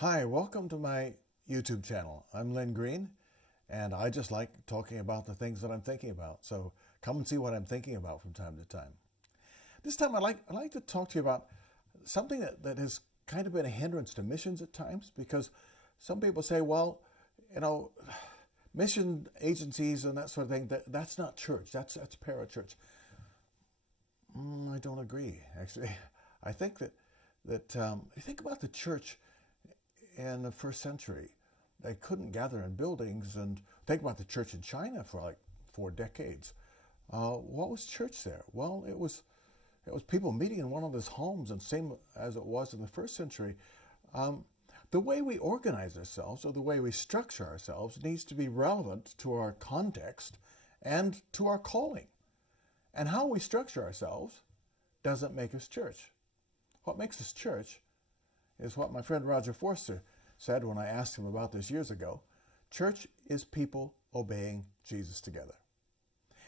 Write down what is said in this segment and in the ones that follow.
Hi, welcome to my YouTube channel. I'm Lynn Green, and I just like talking about the things that I'm thinking about. So come and see what I'm thinking about from time to time. This time I'd like to talk to you about something that has kind of been a hindrance to missions at times, because some people say, well, you know, mission agencies and that sort of thing, that's not church, that's parachurch. I don't agree, actually. I think that you think about the church in the first century. They couldn't gather in buildings, and think about the church in China for like 4 decades. What was church there? Well, it was people meeting in one another's homes, and same as it was in the first century. The way we organize ourselves, or the way we structure ourselves, needs to be relevant to our context and to our calling. And how we structure ourselves doesn't make us church. What makes us church is what my friend Roger Forster said when I asked him about this years ago. Church is people obeying Jesus together.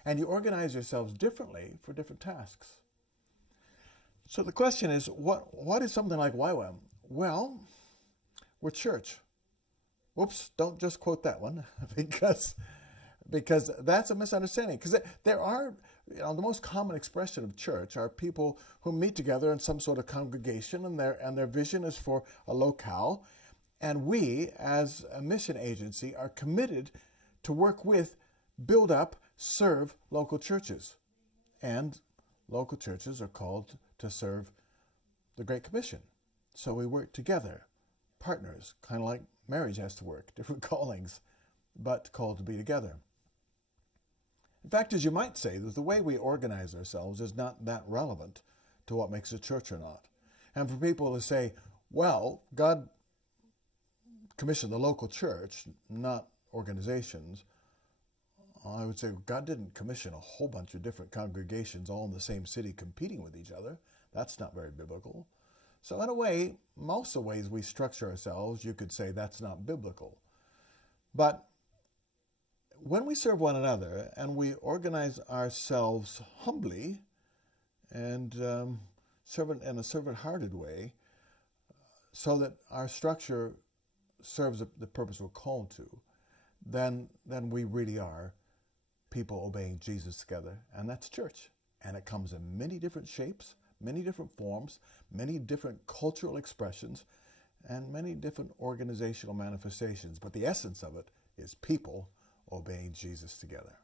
And you organize yourselves differently for different tasks. So the question is, what is something like YWAM? Well, we're church. Whoops, don't just quote that one, because that's a misunderstanding. Because there are, the most common expression of church are people who meet together in some sort of congregation, and their vision is for a locale. And we, as a mission agency, are committed to work with, build up, serve local churches. And local churches are called to serve the Great Commission. So we work together, partners, kind of like marriage has to work, different callings, but called to be together. In fact, as you might say, that the way we organize ourselves is not that relevant to what makes a church or not. And for people to say, well, God commissioned the local church, not organizations, I would say God didn't commission a whole bunch of different congregations all in the same city competing with each other. That's not very biblical. So in a way, most of the ways we structure ourselves, you could say that's not biblical. But when we serve one another and we organize ourselves humbly and in a servant-hearted way, so that our structure serves the purpose we're called to, then we really are people obeying Jesus together, and that's church. And it comes in many different shapes, many different forms, many different cultural expressions, and many different organizational manifestations. But the essence of it is people obeying Jesus together.